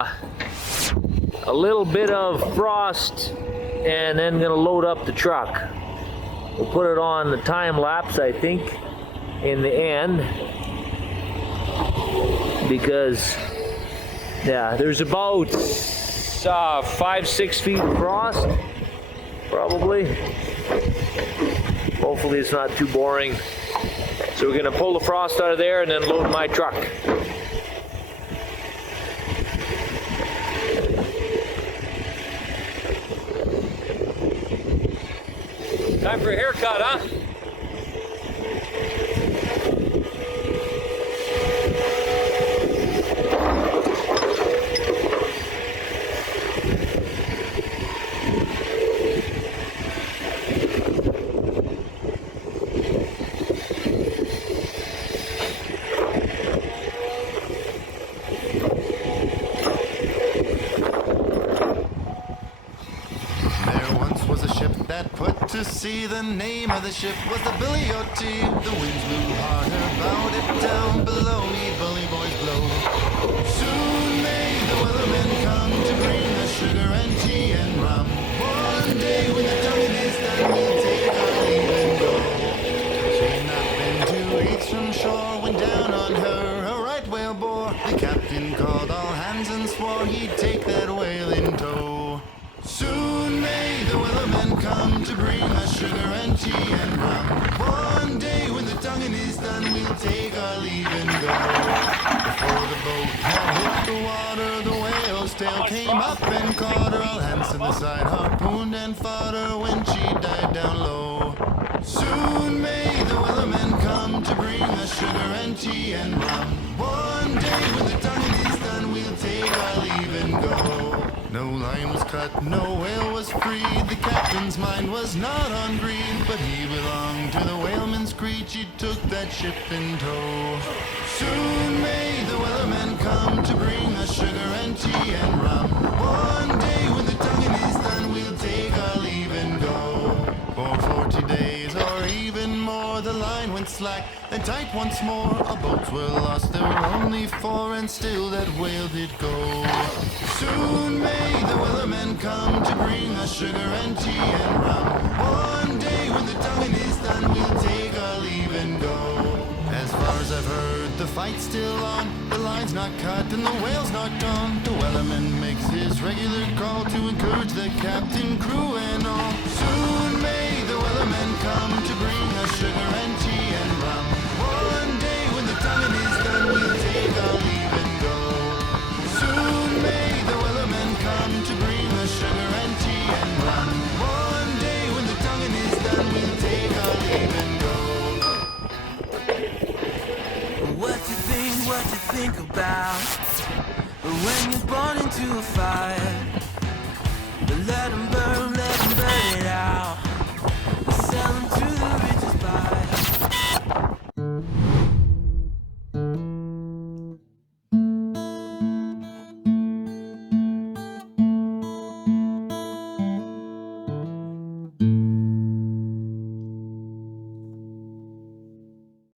a little bit of frost and then gonna load up the truck. We'll put it on the time lapse, I think, in the end, because yeah, there's about 5-6 feet of frost, probably. Hopefully it's not too boring. So we're gonna pull the frost out of there and then load my truck. Time for a haircut, huh? To see the name of the ship was the Billy O.T. The winds blew harder, bowed it down below me, bully boys blow. Soon may the weathermen come to bring us sugar and tea and rum. One day when the tonguing is done, we'll take our leave and go. She'd not been 2 weeks from shore when down on her a right whale bore. The captain called all hands and swore he'd take that whale in tow. Soon may the weathermen come to bring us sugar and tea and rum. One day when the tonguing is done, we'll take our leave and go. Before the boat had hit the water, the whale's tail came up and caught her. All hands to the side, harpooned and fought her when she died down low. Soon may the weathermen come to bring us sugar and tea and rum. One day when the tonguing is done, we'll take our leave and go. No line was cut, no whale was freed. The captain's mind was not on greed, but he belonged to the whaleman's creed. She took that ship in tow. Soon may the weathermen come to bring us sugar and tea and rum. One day when the tonguing is done, we'll take our leave and go. For 40 days or even more, the line went slack and tight once more. Our boats were lost, there were only 4, and still that whale did go. Soon may the weathermen come to bring us sugar and tea and rum. One day when the tonguing is done, we'll take our leave and go. As far as I've heard, the fight's still on. The line's not cut and the whale's not gone. The weatherman makes his regular call to encourage the captain, crew, and all. Soon may the weathermen come to bring us sugar and tea and rum. One day when the tonguing is done, we'll take our leave and go. Soon may the weathermen come to bring us sugar and tea and rum. One day when the tonguing is done, we'll take our leave and go. What you think about when you're born into a fire, but let 'em burn